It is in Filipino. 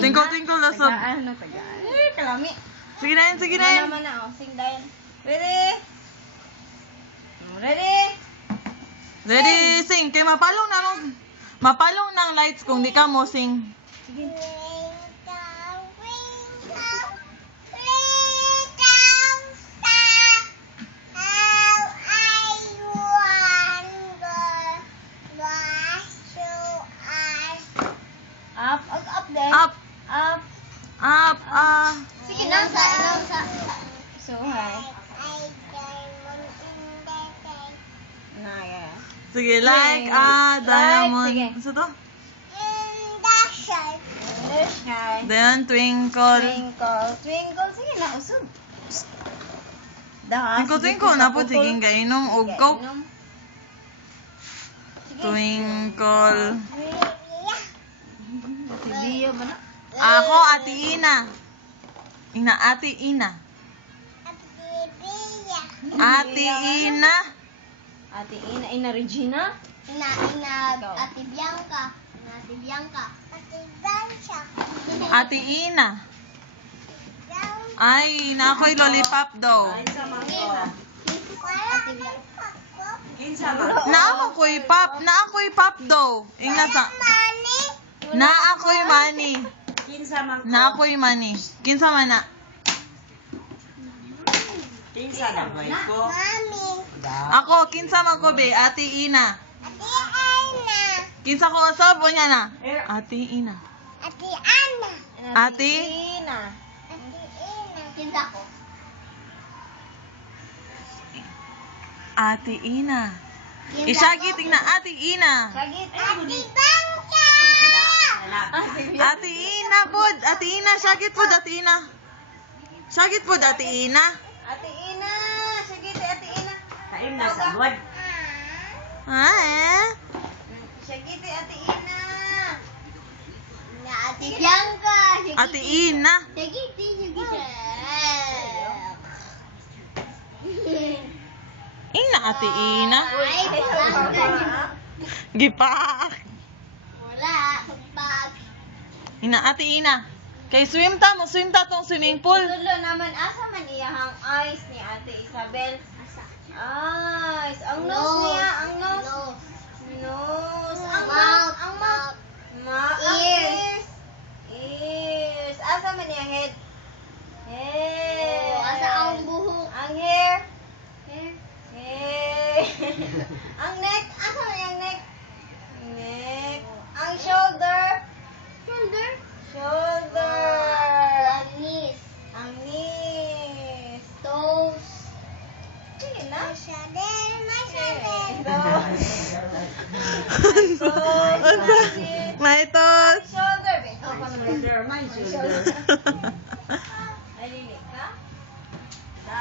Twinkle, twinkle, lasap. Tagaan, tagaan. Kalami. Sige na yan, sige na yan. Naman na, sing dayan. Ready? Ready? Ready, sing. Kaya mapalong ng lights kung di ka mo sing. Sige. Up din. Up, Up. up, Sige na, sa. So high. Yeah. Sige, like a diamond. Sige. Ano to? The sky. Then, twinkle. Twinkle, twinkle. Sige na, usog. Twinkle, twinkle. Napo, sige, kainom. Og coke. Sige. Twinkle. Tibiyo ba na? Ako, Ate Ina. Ate Ina. Ate Ina. Ate Ina Regina? Ate Bianca. Ate Ina. Ay, na ako'y lollipop daw. Na ako'y pop. Na ako'y pop daw. Inga sa... Na ako'y money. Na ako'y money. Kinsa man na. Kinsa na ba ko? Ako, kinsa man ko be. Ate Ina. Kinsa ko usab o niya na. Ate Ina. Ate? Ina. Kinsa ko. Ate Ina. Isagit tingna Ate Ina. Sagit. Ate Ina pod. Ate Ina, sagit pod Ate Ina. Sagit pod Ate Ina. Ate Ina. Sagit, Ate Ina. Kain na sa buwan. Ha eh? Sagit, Ate Ina. Ate Bianca. Ate Ina. Sige. Ina Ate Ina. Ay, Gipak. wala. Bag. Ina Ate Ina. Kay swim ta tong swimming pool. Tulo naman, asa man iyahang eyes ni Ate Isabel? Eyes. Ang nose niya, ang nose. Nose. Ang mouth. Ang mouth. Mouth. Ang ears. Ears. Asa man iyang head? Head. Asa ang buhok? Ang hair. Hair. Hair. Ang neck. Asa man iyang neck? Neck. Ang shoulder. Shoulder. Shoulder. Ang knees. Ang knees. Toes. Sige na. May tos. Shoulder. Shoulder. My shoulder.